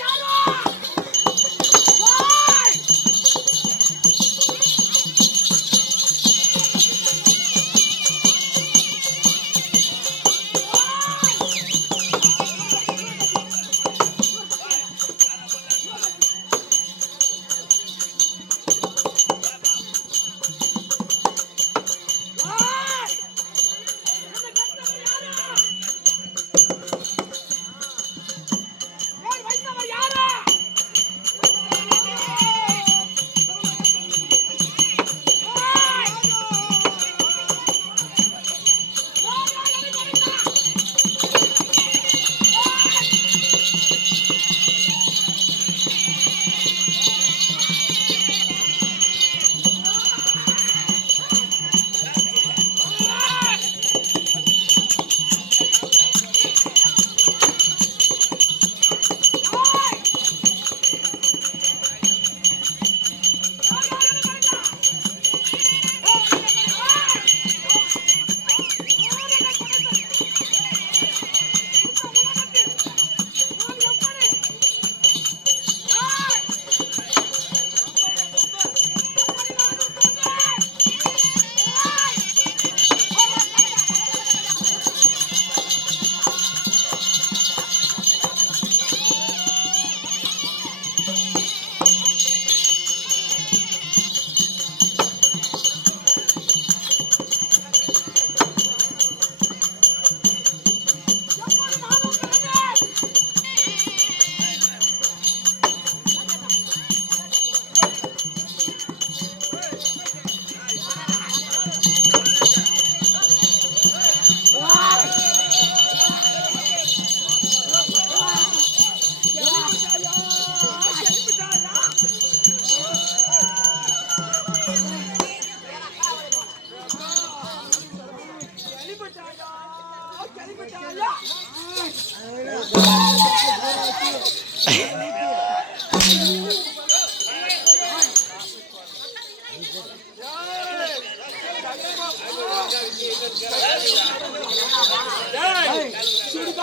யாராரு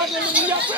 என்னன்னா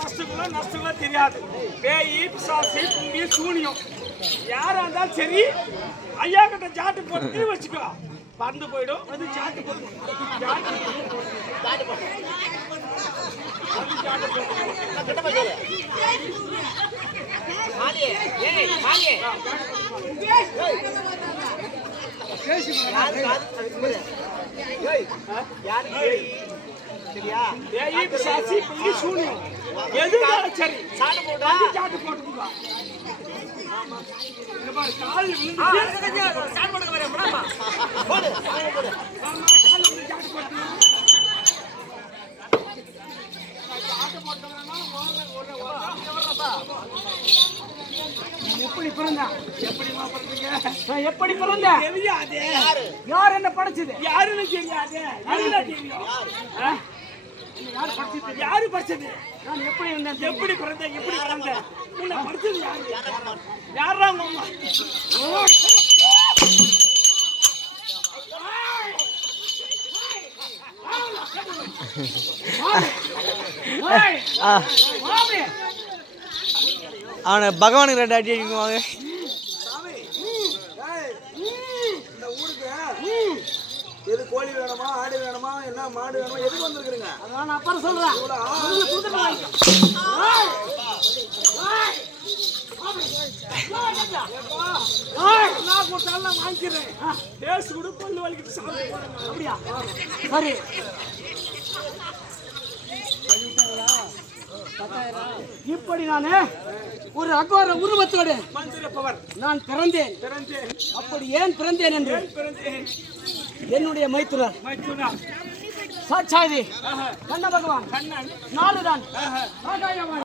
கஷ்டங்களோ நஷ்டங்களோ தெரியாது. பேய் பிசாசு பும்பி சூனியம். யாரா இருந்தாலும் சரி ஐயா கிட்ட ஜாட்டு போட்டு வச்சுக்கோ. பறந்து போயிடும். அது ஜாட்டு போட்டு ஜாட்டு போட்டு. ஜாட்டு போட்டு. பிசாசு சூனியம் எதுனாலும் சரி. எப்படி பிறந்தா எப்படிமா பிறந்தீங்க நான் எப்படி பிறந்த தெரியாது யார் என்ன படைச்சது யாருன்னு தெரியாது தெரியும்? யார் படிச்சது? நான் எப்படி இருந்தேன் எப்படி பிறந்தேன் எப்படி பிறந்தேன் உன்னை படிச்சது யாரு? யாரா மாமி. அவனை பகவானுக்கு ரெண்டு அடி அடிக்குவாங்க எது கோழி வேணுமா ஆடு வேணுமா என்ன மாடு வேணுமா எதுக்கு வந்திருக்கிறீங்க? அதான் நான் அப்புறம் சொல்றேன்! நான் கொடுத்தாலும் வாங்கிக்கிறேன். பேசு கூட பல்லு வலிக்கிட்டு சாப்பிட. போறேன் அப்படியா? சரி. இப்படி நானு ஒரு அகோர உருவத்தோடு நான் பிறந்தேன். பிறந்தேன். அப்படி ஏன் பிறந்தேன் என்று? பிறந்தேன்? என்னுடைய மைத்துனர். மைத்துனா சாட்சாதி. கண்ண பகவான். நாலுதான்.